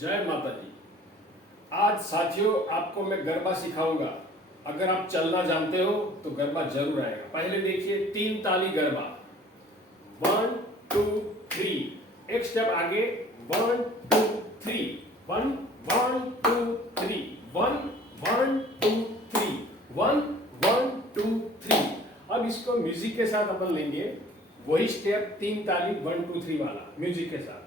जय माता दी। आज साथियों आपको मैं गरबा सिखाऊंगा। अगर आप चलना जानते हो तो गरबा जरूर आएगा। पहले देखिए 3 ताली गरबा, 1 2 3। एक स्टेप आगे, 1 2 3, 1 1 2 3, 1 1 2 3, 1 1 2 3। अब इसको म्यूजिक के साथ अपन लेंगे, वही स्टेप 3 ताली 1 2 3 वाला म्यूजिक के साथ।